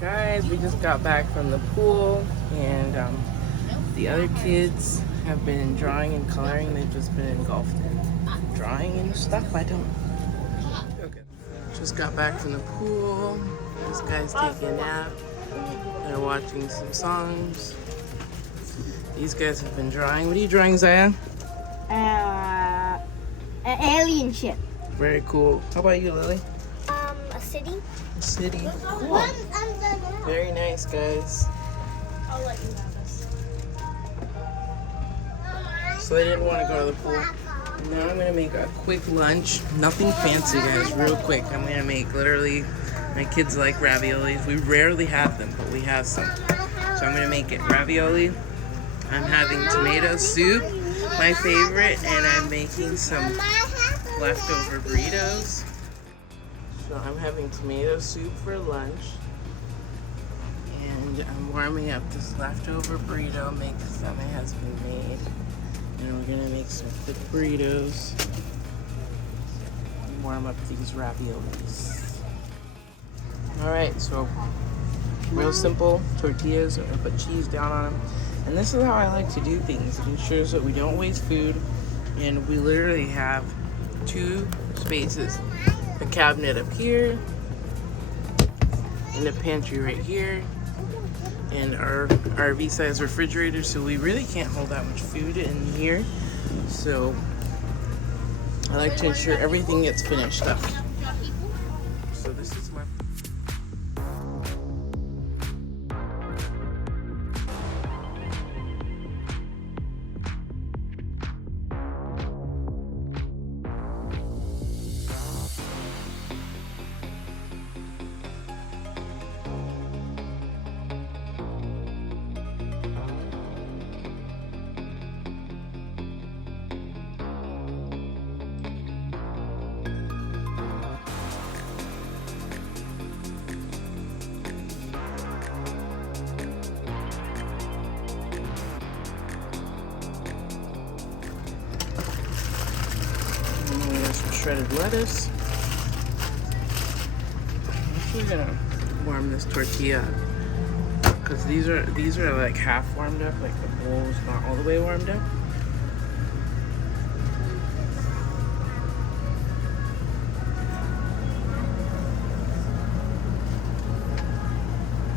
Guys, we just got back from the pool, and the other kids have been drawing and coloring. They've just been engulfed in drawing and stuff. I don't. Okay. Just got back from the pool. This guy's taking a nap. They're watching some songs. These guys have been drawing. What are you drawing, Zaya? An alien ship. Very cool. How about you, Lily? A city. A city. Cool. Very nice, guys. I'll let you have this. So they didn't want to go to the pool. Now I'm gonna make a quick lunch. Nothing fancy, guys. Real quick. I'm gonna make literally. My kids like raviolis. We rarely have them, but we have some. So I'm gonna make it ravioli. I'm having tomato soup, my favorite, and I'm making some leftover burritos. So I'm having tomato soup for lunch, and I'm warming up this leftover burrito mix that my husband made, and we're gonna make some quick burritos and warm up these raviolis. All right, so real simple tortillas. I'm gonna put cheese down on them, and this is how I like to do things. It ensures that we don't waste food, and we literally have 2 spaces. A cabinet up here, and a pantry right here, and our RV size refrigerator, so we really can't hold that much food in here. So I like to ensure everything gets finished up. So this is my shredded lettuce. I'm actually gonna warm this tortilla because these are like half warmed up, like the bowl is not all the way warmed up.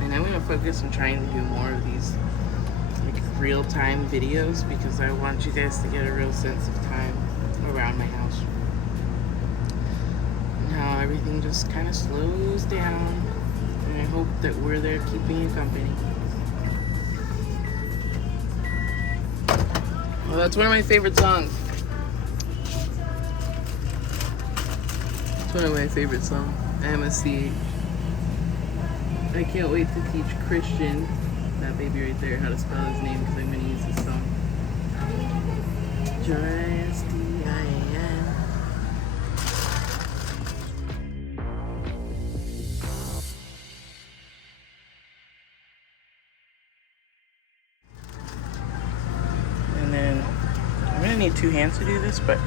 And I'm gonna focus on trying to do more of these like real-time videos because I want you guys to get a real sense of time around my house. How everything just kind of slows down, and I hope that we're there keeping you company. Well, that's one of my favorite songs. It's one of my favorite songs. MSC. I can't wait to teach Christian, that baby right there, how to spell his name because I'm going to use this song. J-I-S-T-I-A-N. I'm gonna need 2 hands to do this, but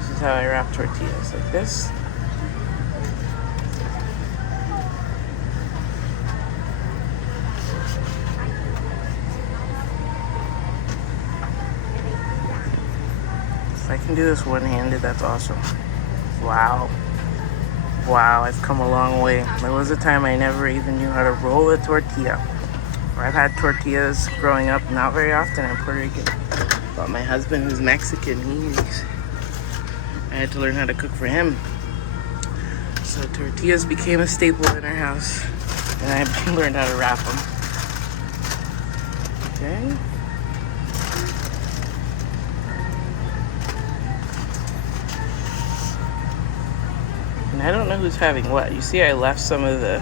this is how I wrap tortillas, like this. If I can do this one-handed, that's awesome. Wow. Wow, I've come a long way. There was a time I never even knew how to roll a tortilla. I've had tortillas growing up, not very often in Puerto Rican. But my husband, who's Mexican, I had to learn how to cook for him. So tortillas became a staple in our house, and I learned how to wrap them. Okay. And I don't know who's having what. You see, I left some of the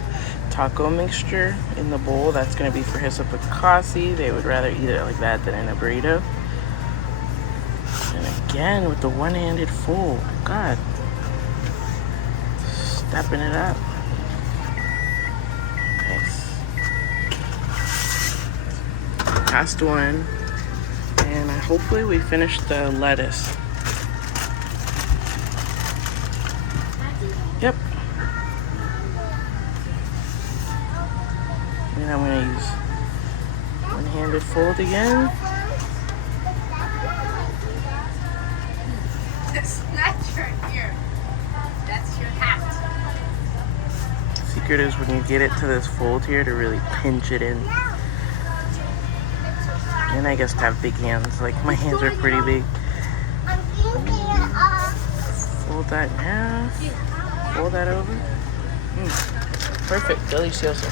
taco mixture in the bowl. That's going to be for Hyssop and Acacia. They would rather eat it like that than in a burrito. And again with the one-handed fold. God. Stepping it up. Nice. Last one. And hopefully we finish the lettuce. Yep. And I'm gonna use one-handed fold again. That's not your ear. That's your hat. Secret is when you get it to this fold here to really pinch it in. And I guess to have big hands. Like my hands are pretty big. Fold that in half. Fold that over. Perfect. Delicioso.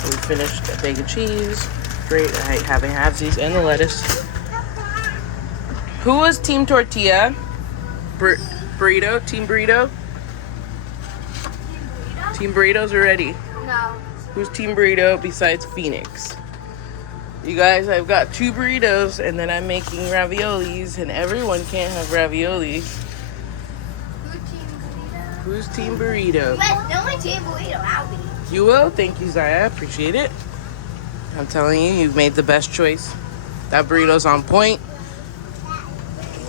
So we finished the bacon cheese. Great. I having halvesies and the lettuce. Who was Team Tortilla? Burrito? Team Burrito? Team Burritos are ready. No. Who's Team Burrito besides Phoenix? You guys, I've got 2 burritos and then I'm making raviolis and everyone can't have ravioli. Who's Team Burrito? But the only team burrito I'll be. You will? Thank you, Zaya. Appreciate it. I'm telling you, you've made the best choice. That burrito's on point. You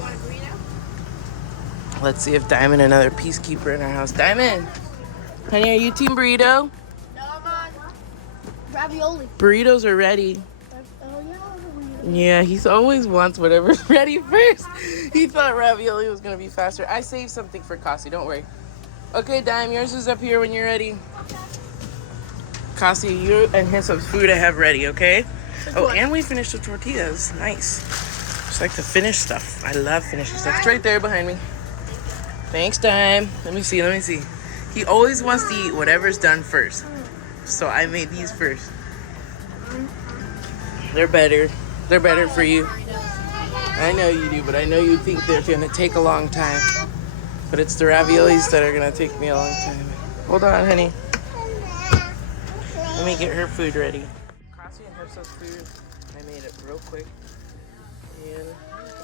want a burrito? Let's see if Diamond, another peacekeeper in our house. Diamond! Honey, are you Team Burrito? No, I'm on. Ravioli. Burritos are ready. Yeah, he always wants whatever's ready first. He thought ravioli was going to be faster. I saved something for Cassie, don't worry. Okay, Dime, yours is up here when you're ready. Cassie, you and Hyssop's food I have ready, okay? Oh, and we finished the tortillas. Nice. Just like to finish stuff. I love finishing stuff. It's right there behind me. Thanks, Dime. Let me see. He always wants to eat whatever's done first. So I made these first. They're better. They're better for you. I know you do, but I know you think they're going to take a long time. But it's the raviolis that are going to take me a long time. Hold on, honey. Let me get her food ready. Cassie and Hyssop's food, I made it real quick. And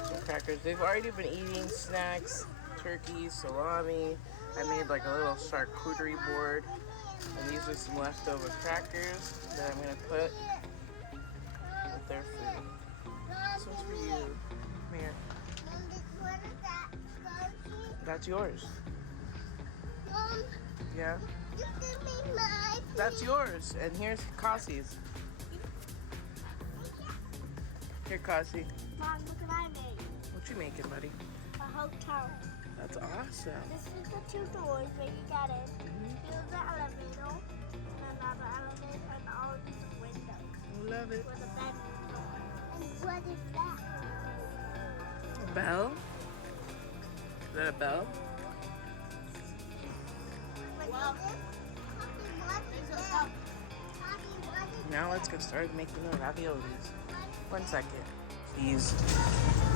some crackers. They've already been eating snacks, turkey, salami. I made like a little charcuterie board. And these are some leftover crackers that I'm going to put with their food. This one's for you. Come here. That's yours. Yeah? That's yours. And here's Cassie's. Here, Cassie. Mom, look what I made. What you making, buddy? A hotel. That's awesome. This is the 2 doors where you get in. Here's the elevator, and another elevator, and all these windows. Love it. With a bedroom. And what is that? A bell? Is that a bell? Now let's get started making the raviolis. 1 second. These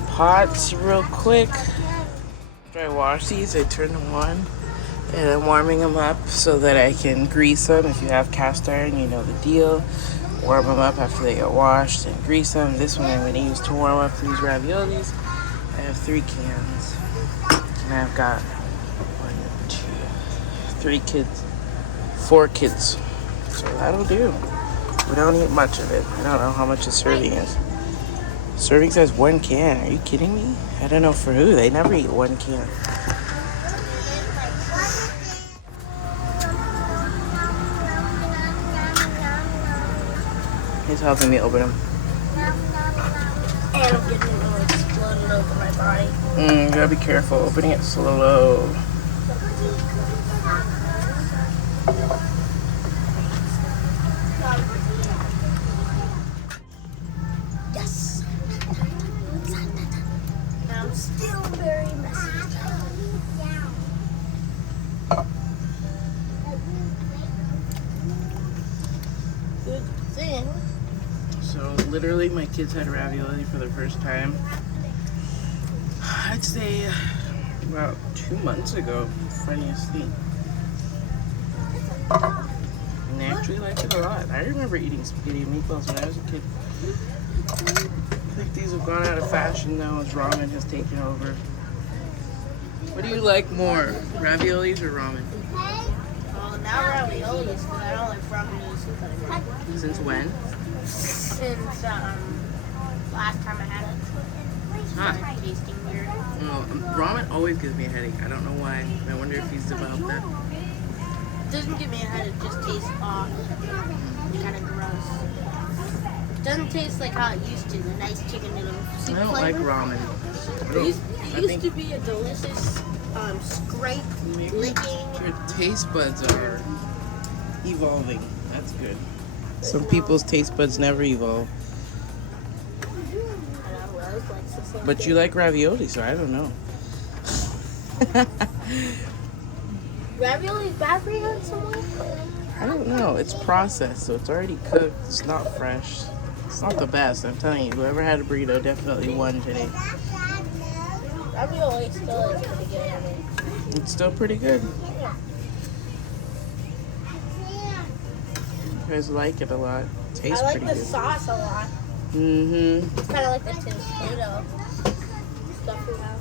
pots real quick. After I wash these, I turn them on. And I'm warming them up so that I can grease them. If you have cast iron, you know the deal. Warm them up after they get washed and grease them. This one I'm going to use to warm up these raviolis. I have 3 cans. And I've got 1, 2, 3 kids. 4 kids. So that'll do. We don't eat much of it. I don't know how much a serving is. Serving says 1 can. Are you kidding me? I don't know for who. They never eat 1 can. He's helping me open them. And I'm getting it exploded over my body. You gotta be careful. Opening it slow. Yes. I'm still very messy. Good thing. So literally my kids had ravioli for the first time. I'd say about 2 months ago. Funniest thing. And they actually liked it a lot. I remember eating spaghetti and meatballs when I was a kid. I think these have gone out of fashion now as ramen has taken over. What do you like more, raviolis or ramen? Well, now raviolis, but I don't like ramen soup anymore. Since when? Since last time I had it. Huh. It's tasting weird. No, ramen always gives me a headache. I don't know why. I wonder if he's developed that. It doesn't give me a headache, it just tastes off. It kind of Doesn't taste like how it used to. The nice chicken noodle soup I don't like flavor. ramen. It used to be a delicious scrape licking. Your taste buds are evolving. That's good. Some people's taste buds never evolve. But you like ravioli, so I don't know. Ravioli's bad for you in some way? I don't know. It's processed, so it's already cooked. It's not fresh. It's not the best. I'm telling you, whoever had a burrito definitely won today. Ravioli still is pretty good. I mean. It's still pretty good. You guys like it a lot. It tastes I like pretty the good. sauce a lot. Mm-hmm. It's kind of like the potato stuff we have.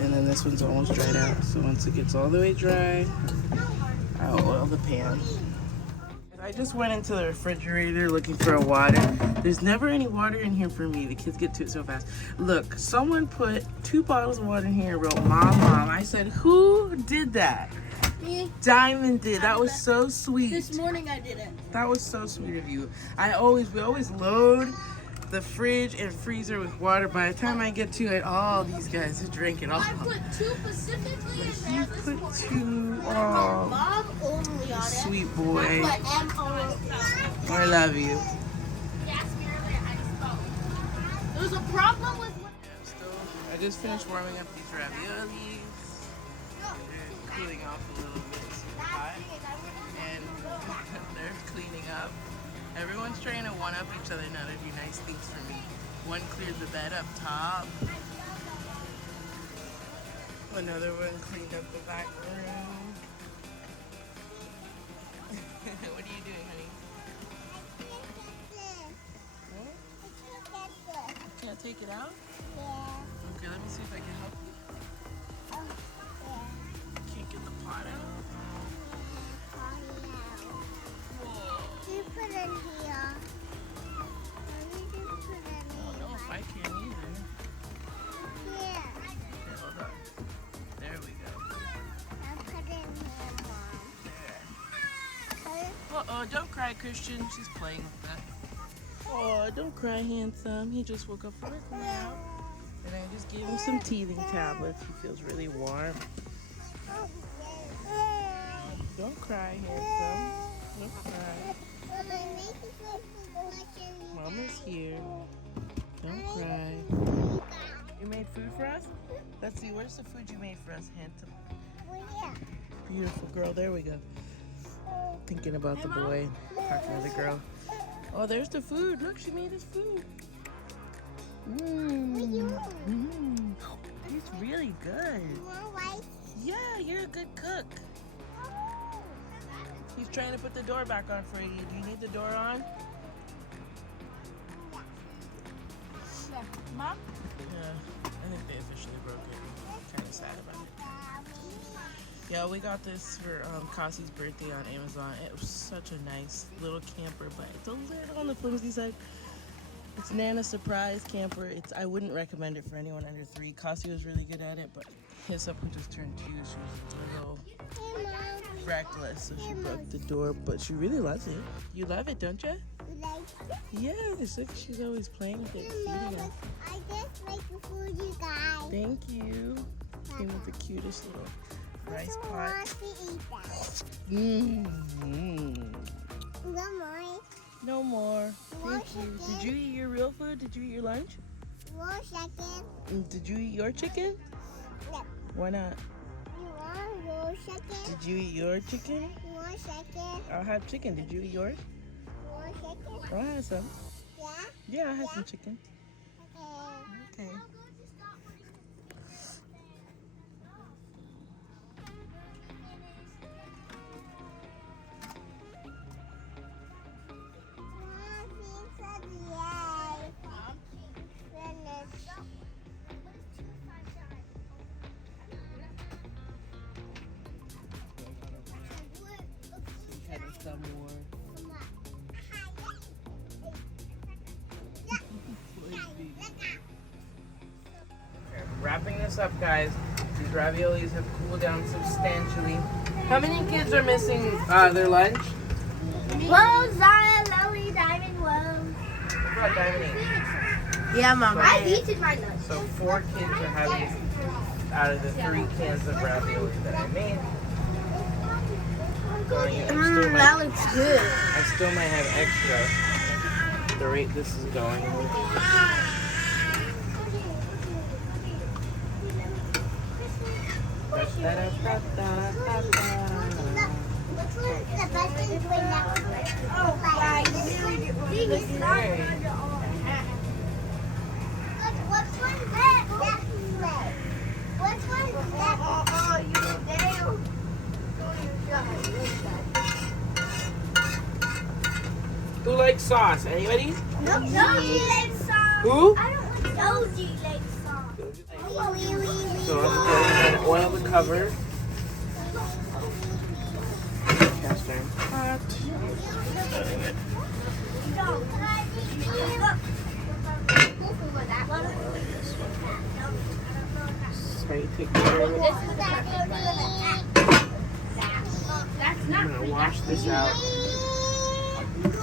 And then this one's almost dried out. So once it gets all the way dry, I'll oil the pan. I just went into the refrigerator looking for a water. There's never any water in here for me. The kids get to it so fast. Look, someone put 2 bottles of water in here and wrote, Mom, Mom. I said, who did that? Me? Diamond did. That was so sweet. This morning I did it. That was so sweet of you. We always load the fridge and freezer with water. By the time I get to it, all these guys have drank it all. I put 2 specifically in there You this put morning. 2. I Oh, put Mom only on it. sweet boy. I put M only. I love you. There was a problem with what? I just finished warming up these raviolis. They're cooling off a little bit. It's hot. And they're cleaning up. Everyone's trying to one-up each other now to do nice things for me. One cleared the bed up top. Another one cleaned up the back room. What are you doing, honey? Can't take it out? Okay, let me see if I can help you. Can't get the pot out. You put in here. I don't know if I can either. Here. Okay, hold on. There we go. I put it in here, Mom. There. Uh-oh, don't cry, Christian. She's playing with that. Oh, don't cry, handsome. He just woke up from his nap. And I just gave him some teething tablets. He feels really warm. Don't cry, handsome. Don't cry. Mama's here. Don't cry. You made food for us? Let's see, where's the food you made for us, handsome? Beautiful girl, there we go. Thinking about the boy, talking to the girl. Oh, there's the food. Look, she made us food. Tastes really good. Yeah, you're a good cook. He's trying to put the door back on for you. Do you need the door on? Yeah. Mom? Yeah, I think they officially broke it. I'm kind of sad about it. Yeah, we got this for Cassie's birthday on Amazon. It was such a nice little camper, but it's a little on the flimsy side. It's Nana's surprise camper. I wouldn't recommend it for anyone under 3. Cassie was really good at it, but Hyssop, who just turned 2, she was a little reckless, so she broke the door, but she really loves it. You love it, don't you? Yes, look, she's always playing with it, feeding us. I just make the food, you guys. Thank you. Came with the cutest little rice pot. No more. Thank you. Did you eat your real food? Did you eat your lunch? 1 second. Did you eat your chicken? No. Why not? You want 1 second? Did you eat your chicken? 1 second. I'll have chicken. Did you eat yours? 1 second. I'll have some. Yeah? Yeah, I'll have some chicken. Okay. Okay. Some more. Okay, wrapping this up, guys. These raviolis have cooled down substantially. How many kids are missing their lunch? Whoa, Zaya, Lily, Diamond, whoa. What about Diamond? Yeah, Mom. So- I eaten my lunch. So 4 kids are having out of the 3 cans of ravioli that I made. So That looks good. I still might have extra. The rate this is going. Which one's the best thing to win now? Oh, right. Which one's that? Which one's that? Oh, you damn. Who likes sauce? Anybody? No, Goji likes sauce. Who? I don't like Goji likes sauce. So I'm going to oil the cover. Cast iron pot. So you take care of it. I'm going to wash this out.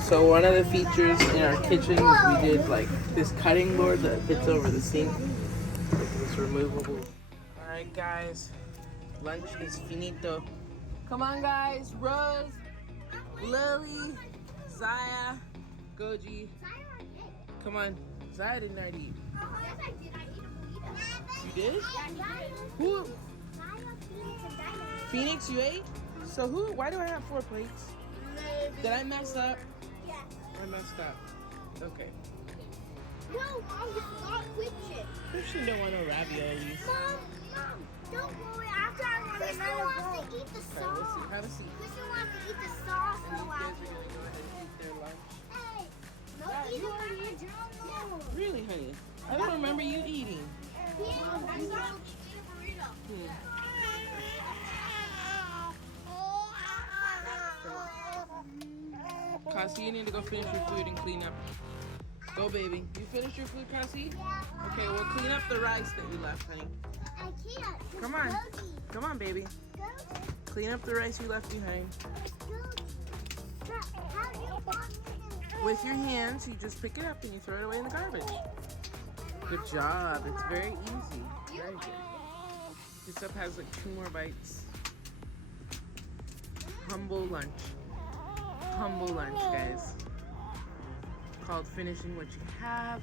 So one of the features in our kitchen is we did like this cutting board that fits over the sink. It's removable. Alright guys, lunch is finito. Come on guys, Rose, Lily, Zaya, Goji. Come on, Zaya didn't already eat. You did? Who? Phoenix, you ate? So who? Why do I have 4 plates? Did I mess up? Yes. I messed up. Okay. No, Mom, it's not Christian. Christian don't want no raviolis. Mom, don't worry. After I want Christian wants to eat the Okay, sauce. let's see. Have a seat. Christian wants to eat the sauce And and you the guys are ravioli. gonna go ahead and eat their lunch. Hey, no Yeah, eating you already ate. no. Really, honey? I don't remember you eating. Yeah, that's not eating a burrito. Cassie, you need to go finish your food and clean up. Go, baby. You finished your food, Cassie? Yeah. Okay, well, clean up the rice that you left, honey. I can't. It's Come on. Goji. Come on, baby. Goji. Clean up the rice you left behind. How do you want me to? With your hands, you just pick it up and you throw it away in the garbage. Good job. It's very easy. Very good. Hyssop has like 2 more bites. Humble lunch. Humble lunch, guys. Called finishing what you have.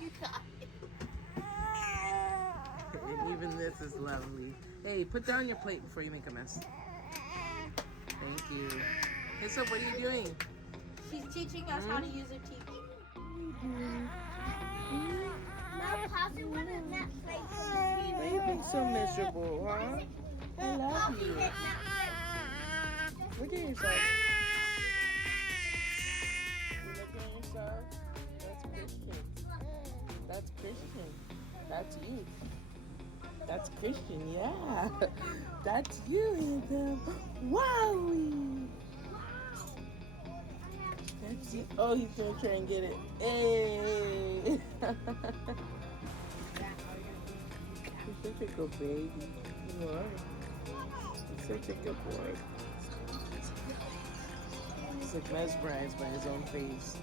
You got it. And even this is lovely. Hey, put down your plate before you make a mess. Thank you. Hyssop, what are you doing? She's teaching us how to use a TV. No, Poppy wanted that plate for the TV. Why are you being so miserable, huh? I love Poppy you. hit that Look at yourself. You looking at yourself? That's Christian. That's Christian. That's you. That's Christian, yeah. That's you, Hyssop. Wowie! That's you. Oh, he's gonna try and get it. Hey! You're such a good baby. You are. You're such a good boy. He's like mesmerized by his own face.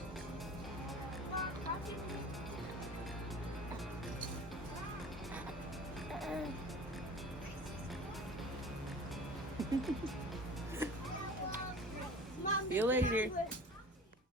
See you later.